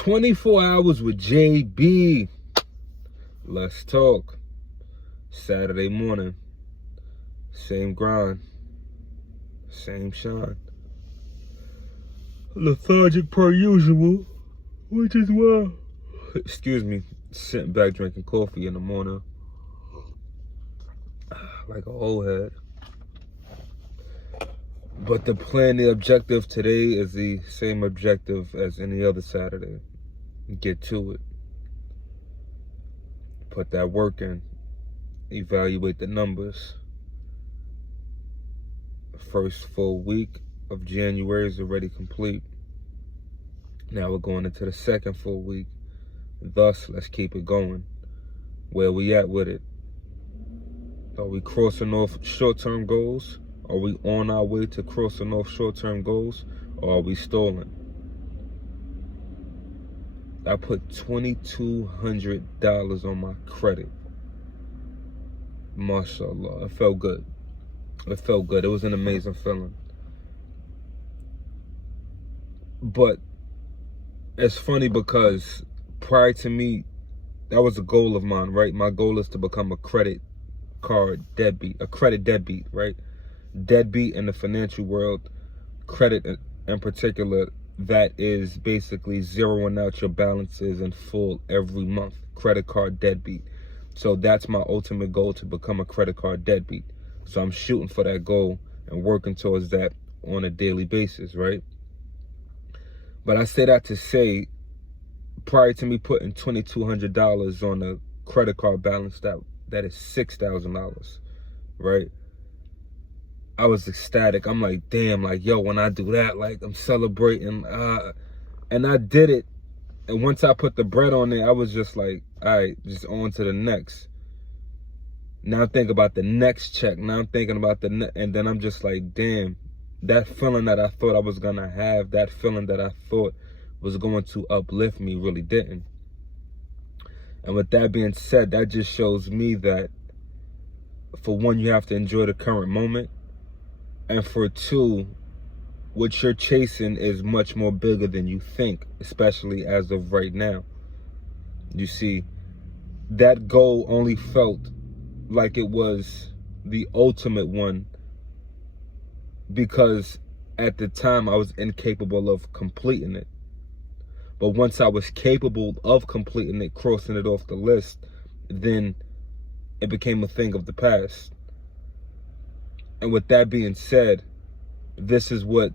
24 hours with JB. Let's talk. Saturday morning. Same grind. Same shine. Lethargic per usual. Which is why. Excuse me. Sitting back drinking coffee in the morning. Like an old head. But the plan, the objective today is the same objective as any other Saturday. Get to it. Put that work in. Evaluate the numbers. First full week of January is already complete. Now we're going into the second full week. Thus, let's keep it going. Where we at with it? Are we crossing off short-term goals? Are we on our way to crossing off short-term goals? Or are we stalling? I put $2,200 on my credit. MashaAllah. It felt good. It felt good. It was an amazing feeling. But it's funny because prior to me, that was a goal of mine, right? My goal is to become a credit card deadbeat, a credit deadbeat, right? Deadbeat in the financial world, credit in particular, that is basically zeroing out your balances in full every month. Credit card deadbeat. So that's my ultimate goal, to become a credit card deadbeat. So I'm shooting for that goal and working towards that on a daily basis, right? But I say that to say, prior to me putting $2,200 on a credit card balance that is $6,000, right? I was ecstatic. I'm like, damn, like, yo, when I do that, like, I'm celebrating. And I did it. And once I put the bread on there, I was just like, all right, just on to the next. Now I'm thinking about the next check. Now I'm thinking about and then I'm just like, damn, that feeling that I thought I was going to have, that feeling that I thought was going to uplift me really didn't. And with that being said, that just shows me that, for one, you have to enjoy the current moment. And for two, what you're chasing is much more bigger than you think, especially as of right now. You see, that goal only felt like it was the ultimate one because at the time I was incapable of completing it. But once I was capable of completing it, crossing it off the list, then it became a thing of the past. And with that being said, this is what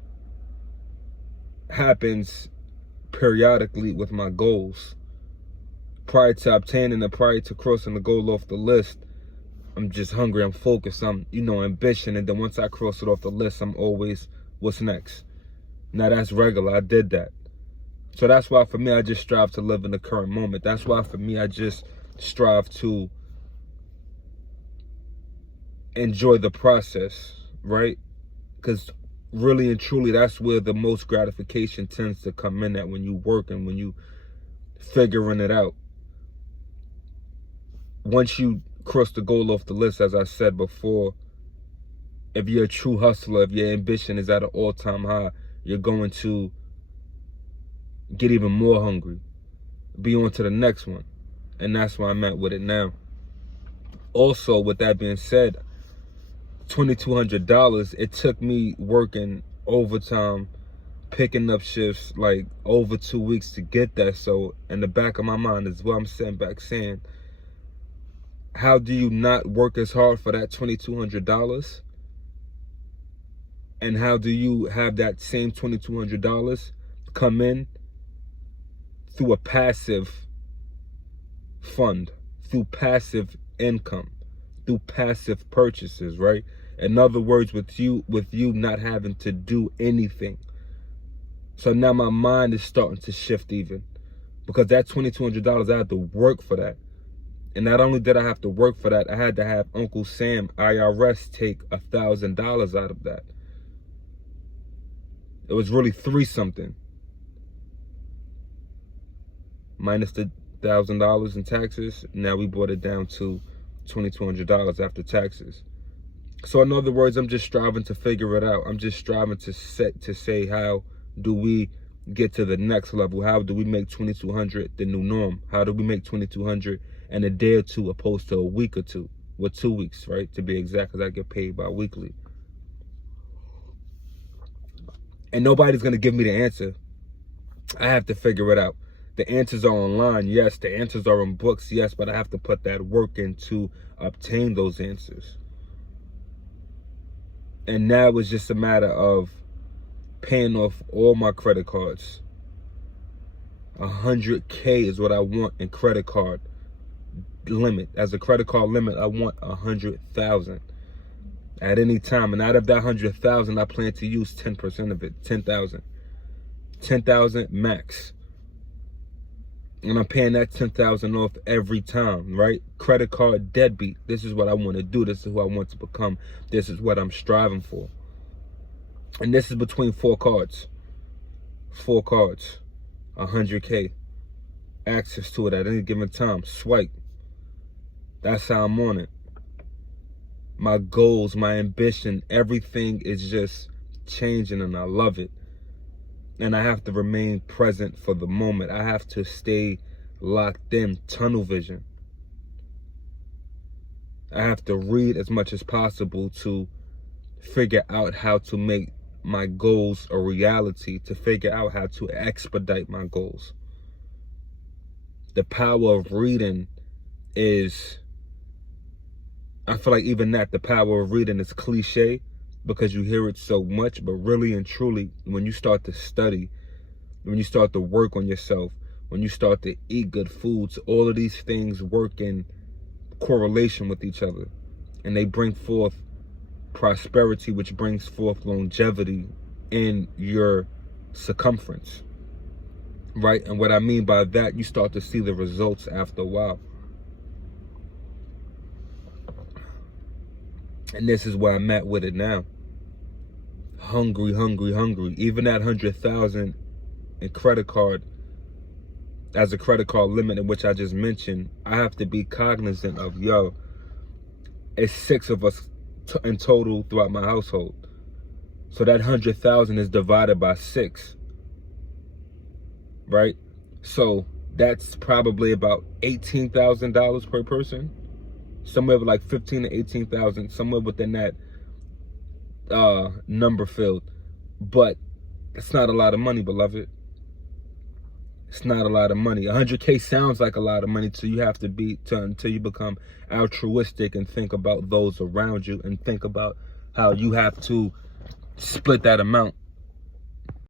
happens periodically with my goals. Prior to obtaining and prior to crossing the goal off the list, I'm just hungry, I'm focused, I'm, ambition. And then once I cross it off the list, I'm always, what's next? Now that's regular, I did that. So that's why for me, I just strive to live in the current moment. That's why for me, I just strive to enjoy the process, right? Because really and truly, that's where the most gratification tends to come in at, when you work and when you figuring it out. Once you cross the goal off the list, as I said before, if you're a true hustler, if your ambition is at an all-time high, you're going to get even more hungry, be on to the next one. And that's where I'm at with it now. Also, with that being said, $2,200, it took me working overtime, picking up shifts like over 2 weeks to get that. So in the back of my mind is what I'm sitting back saying, how do you not work as hard for that $2,200? And how do you have that same $2,200 come in through a passive fund, through passive income, through passive purchases, right? In other words, with you not having to do anything. So now my mind is starting to shift even, because that $2,200, I had to work for that. And not only did I have to work for that, I had to have Uncle Sam, IRS, take $1,000 out of that. It was really 3 something. Minus the $1,000 in taxes. Now we brought it down to $2,200 after taxes. So in other words, I'm just striving to figure it out. I'm just striving to say, how do we get to the next level? How do we make 2,200 the new norm? How do we make 2,200 in a day or two opposed to a week or two? Well, 2 weeks, right? To be exact, because I get paid bi-weekly. And nobody's going to give me the answer. I have to figure it out. The answers are online, yes. The answers are in books, yes. But I have to put that work in to obtain those answers. And now it's just a matter of paying off all my credit cards. 100K is what I want in credit card limit. As a credit card limit, I want 100,000 at any time. And out of that 100,000, I plan to use 10% of it, 10,000. 10,000 max. And I'm paying that 10,000 off every time, right? Credit card deadbeat. This is what I want to do. This is who I want to become. This is what I'm striving for. And this is between 4 cards. 4 cards. 100K. Access to it at any given time. Swipe. That's how I'm on it. My goals, my ambition, everything is just changing, and I love it. And I have to remain present for the moment. I have to stay locked in, tunnel vision. I have to read as much as possible to figure out how to make my goals a reality, to figure out how to expedite my goals. The power of reading is, I feel like even that, the power of reading is cliche because you hear it so much, but really and truly, when you start to study, when you start to work on yourself, when you start to eat good foods, all of these things work in correlation with each other. And they bring forth prosperity, which brings forth longevity in your circumference, right? And what I mean by that, you start to see the results after a while. And this is where I'm at with it now. Hungry, hungry, hungry. Even that 100,000 in credit card, as a credit card limit, in which I just mentioned, I have to be cognizant of, it's 6 of us in total throughout my household. So that 100,000 is divided by 6, right? So that's probably about $18,000 per person. Somewhere like 15 to 18,000, somewhere within that number field. But it's not a lot of money, beloved. It's not a lot of money. 100K sounds like a lot of money until you become altruistic and think about those around you and think about how you have to split that amount